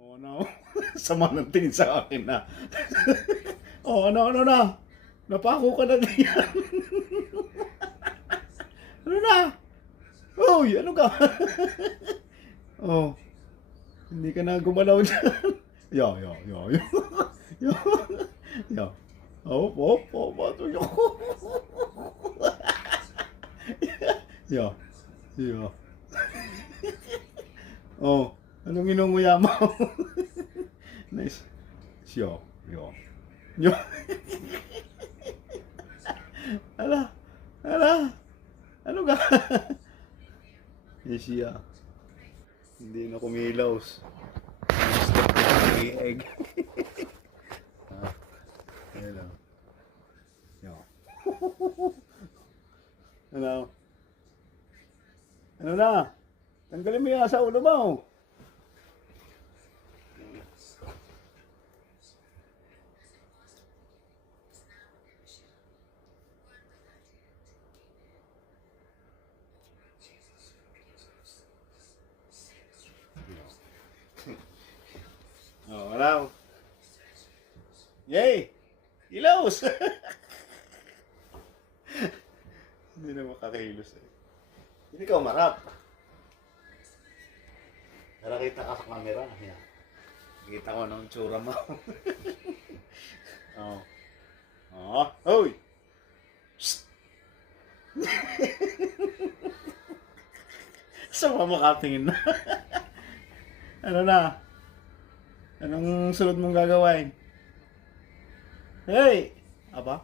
Oh, no. Sama ng tingin sa akin na. Oh, ano na? Napako ka na diyan. Ano na? Uy, ano ka? Oh, hindi ka na gumalaw dyan. Yo. Yo. Yo. Bato yo. Yo. Oh, anong inunguya mo? Nice. Yo. Ala. Ano ka? Yes, siya. Hindi na kumilaws. Egg. Hello. Yo. Ano na? Tanggalin mo yung sa ulo mo. Oh, wala. Yay! Ilaws! Hindi na makakilos eh. Hindi ka umarap. Nakakita ka sa camera. Yan. Kita ko ng tsura mo. Oh. Hoy! Saan ka makatingin na? Ano na? Anong sunod mong gagawin? Hey! Aba?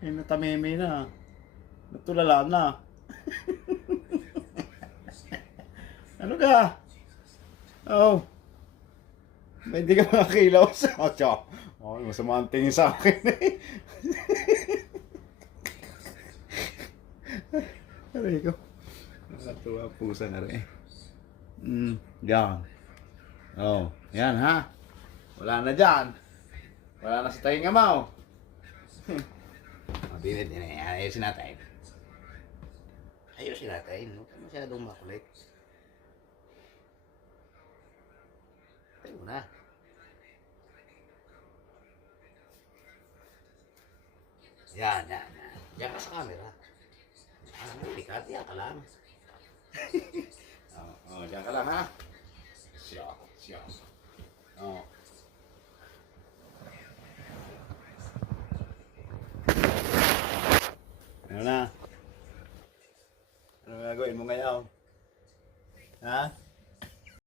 Eh, natameme na. Natulala na. Ano ka? Oh. Hindi ka makakilaw sa ocho. Oh, masama ang tingin sa akin eh. Aray ko. Nakatuwa pusa na rin. Yan. Oh, yan ha. Wala na dyan. Wala na sa tainga mo. Ayusin natin. Huwag ka masyadong makulit. Tayo mo na. Yan. Diyan ka sa camera. Diyan ka lang. Diyan ka lang ha.